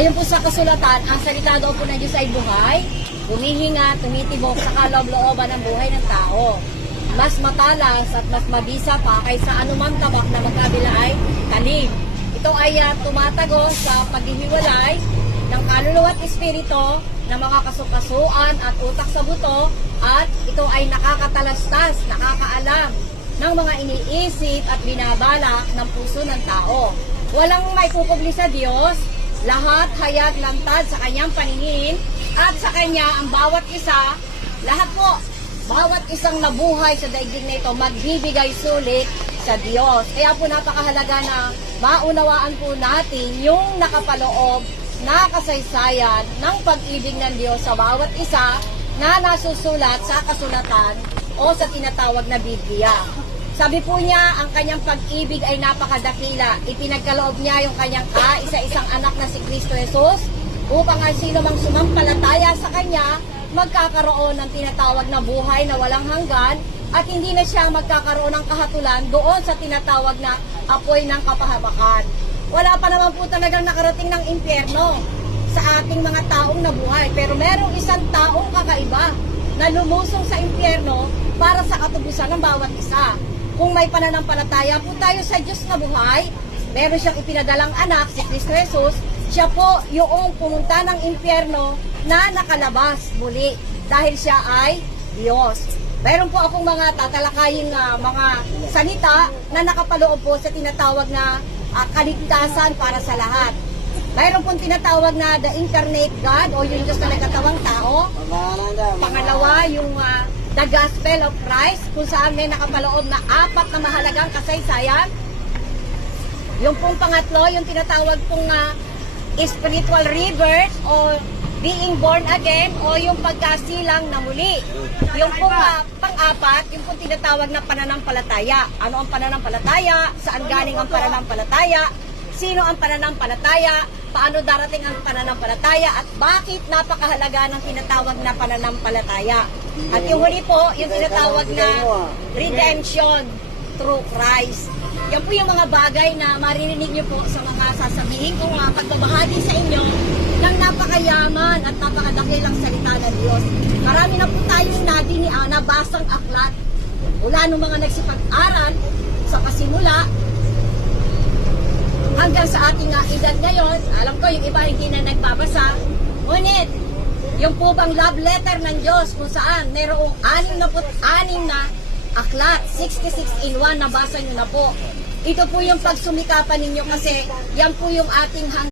Ayon po sa kasulatan, ang salita daw po ng Diyos ay buhay, humihinga, tumitibok sa kaloob-looban ng buhay ng tao. Mas matalas at mas mabisa pa kaysa anumang tabak na magkabila ay talim. Ito ay tumatagos sa paghihiwalay ng kaluluwa at espiritu ng mga kasukasuan at utak sa buto, at ito ay nakakatalastas, nakakaalam ng mga iniisip at binabalak ng puso ng tao. Walang maipupubli sa Diyos, lahat hayag lantad sa kanyang paningin, at sa kanya ang bawat isa, lahat po, bawat isang nabuhay sa daigdig na ito, magbibigay sulit sa Diyos. Kaya po napakahalaga na maunawaan po natin yung nakapaloob na kasaysayan ng pag-ibig ng Diyos sa bawat isa na nasusulat sa kasulatan o sa tinatawag na Biblia. Sabi po niya, ang kanyang pag-ibig ay napakadakila. Ipinagkaloob niya yung kanyang kaisa-isang anak na si Kristo Jesus upang ang sino mang sumampalataya sa kanya magkakaroon ng tinatawag na buhay na walang hanggan, at hindi na siya magkakaroon ng kahatulan doon sa tinatawag na apoy ng kapahamakan. Wala pa naman po talagang nakarating ng impyerno sa ating mga taong nabuhay, pero merong isang taong kakaiba na lumusong sa impyerno para sa katubusan ng bawat isa. Kung may pananampalataya po tayo sa Diyos na buhay, meron siyang ipinadalang anak, si Kristo Jesus, siya po yung pumunta ng impyerno na nakalabas muli dahil siya ay Diyos. Meron po akong mga tatalakayin na mga salita na nakapaloob po sa tinatawag na kaligtasan para sa lahat. Mayroon pong tinatawag na the incarnate God o yung Diyos na nagkatawang tao. Pangalawa, yung the gospel of Christ, kung saan may nakapaloob na 4 na mahalagang kasaysayan. Yung pong pangatlo, yung tinatawag pong spiritual rebirth o being born again o yung pagkasilang na muli. Yung pong pang-apat, yung pong tinatawag na pananampalataya. Ano ang pananampalataya? Saan galing ang pananampalataya? Sino ang pananampalataya? Paano darating ang pananampalataya? At bakit napakahalaga ng tinatawag na pananampalataya? At yung huli po, yung tinatawag na redemption through Christ. Yan po yung mga bagay na maririnig nyo po sa mga sasabihin kong pagbabahagi sa inyo ng napakayaman at napakadakilang salita ng Diyos. Marami na po tayong nabasang aklat mula nung mga nagsipag-aral sa pasimula hanggang sa ating edad ngayon. Alam ko yung iba hindi na nagbabasa, ngunit yung po bang love letter ng Diyos kung saan mayroong 66 na aklat, 66 in 1, nabasa nyo na po. Ito po yung pagsumikapan ninyo kasi yan po yung ating